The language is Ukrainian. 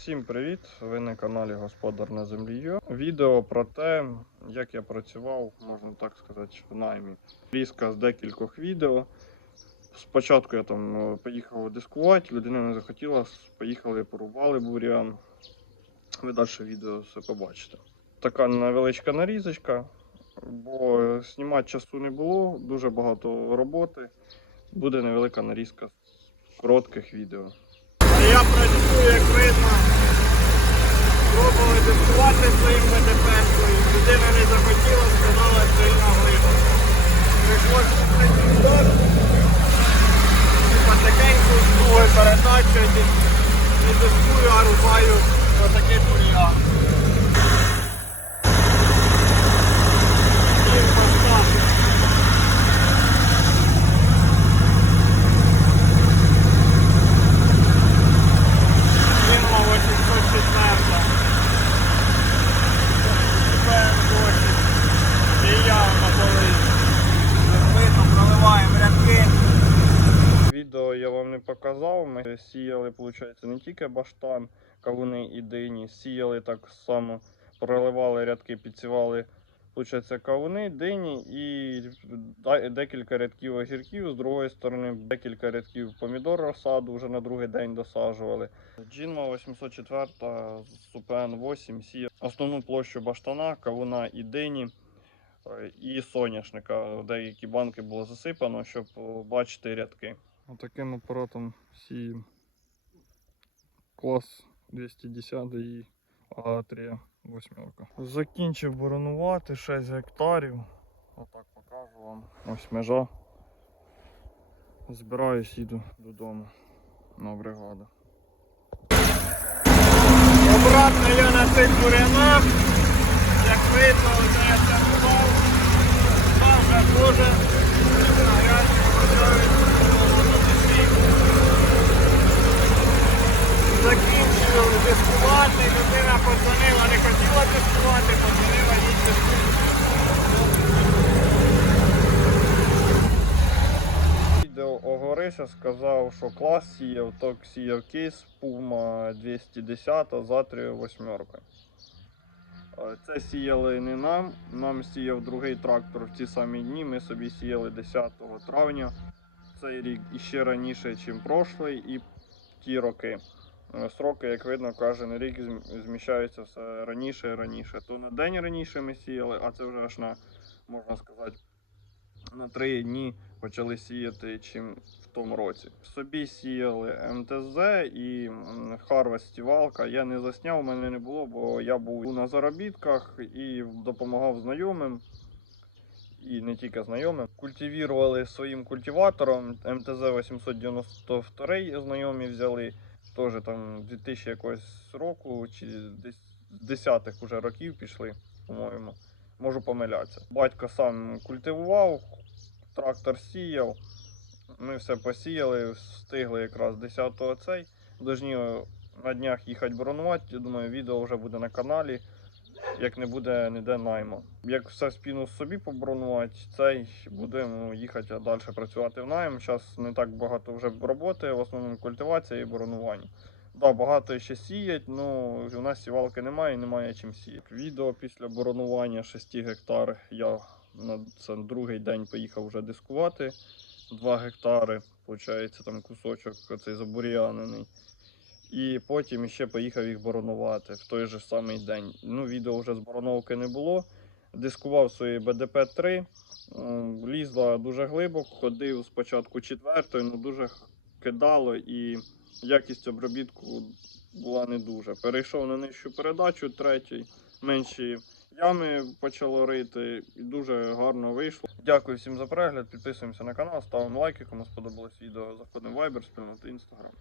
Всім привіт! Ви на каналі Господар на землі. Відео про те, як я працював, можна так сказати, в наймі. Різка з декількох відео. Спочатку я там е, поїхав дискувати, людина не захотіла, поїхали, порубали бурян. Ви далі відео все побачите. Така невеличка нарізочка, бо знімати часу не було, дуже багато роботи. Буде невелика нарізка з коротких відео. Я працюю, як видно. Пробували дискувати своїм ВДП-кою. Людина не захотіла, сказала сильно глибо. Прийшлося працювати. Потихеньку з другою передачі не дискую, а рубаю отакий бур'ян. І поставлю. Фірма 804. ПМ-8. І я на полі. Видно, проливаємо рядки. Відео я вам не показав. Ми сіяли, виходить, не тільки баштан, кавуни і дині. Сіяли так само, проливали рядки, підсівали. Получається, кавуни, дині і декілька рядків огірків. З другої сторони, декілька рядків помідор розсаду вже на другий день досаджували. Джинма 804 з УПН 8 сіє основну площу баштана, кавуна і дині. е, І соняшника. Деякі банки було засипано, щоб бачити рядки. Отаким апаратом сіємо клас 210 і А3 восьмерка. Закінчив боронувати 6 гектарів. Отак покажу вам. Ось межа. Збираюсь, їду додому на бригаду. Обратно я на цих бурянах. Як видно, оце я. Там вже дуже Закінчив дискувати, людина подзвонила, не хотіла дискувати, подзвонила їй дискувати. Відео оговорився, сказав, що клас сіяв, ток сіяв кейс Puma 210 за 3 восьмерка. Це сіяли не нам, нам сіяв другий трактор в ті самі дні. Ми собі сіяли 10 травня. Цей рік іще раніше, ніж прошлий, і ті роки. Е, Сроки, як видно, кожен рік зміщаються все раніше і раніше. То на день раніше ми сіяли, а це вже аж на, можна сказати, на три дні почали сіяти, чим в тому році. Собі сіяли МТЗ і Harvest Я не засняв, у мене не було, бо я був на заробітках і допомагав знайомим. І не тільки знайомим. Культивірували своїм культиватором. МТЗ 892 знайомі взяли. Теж там 2000 якогось року, чи десь з десятих уже років пішли, по-моєму. Можу помилятися. Батько сам культивував, трактор сіяв. Ми все посіяли, встигли якраз 10-го цей. Дожні на днях їхати бронувати. Я думаю, відео вже буде на каналі. Як не буде ніде найму. Як все спіну собі поборонувати, цей будемо їхати далі працювати в найм. Зараз не так багато вже роботи, в основному культивація і боронування. Да, багато ще сіять, ну у нас сівалки немає і немає чим сіяти. Відео після боронування 6 гектар я на це другий день поїхав вже дискувати. 2 гектари, виходить, там кусочок оцей забур'янений. І потім ще поїхав їх боронувати в той же самий день. Ну, відео вже з бороновки не було. Дискував свої БДП-3, м, лізла дуже глибоко, ходив спочатку четвертою, але дуже кидало і якість обробітку була не дуже. Перейшов на нижчу передачу третій, менші ями почало рити, і дуже гарно вийшло. Дякую всім за перегляд. Підписуємося на канал, ставимо лайки, кому сподобалось відео. Заходимо в Viber, спільноти Instagram.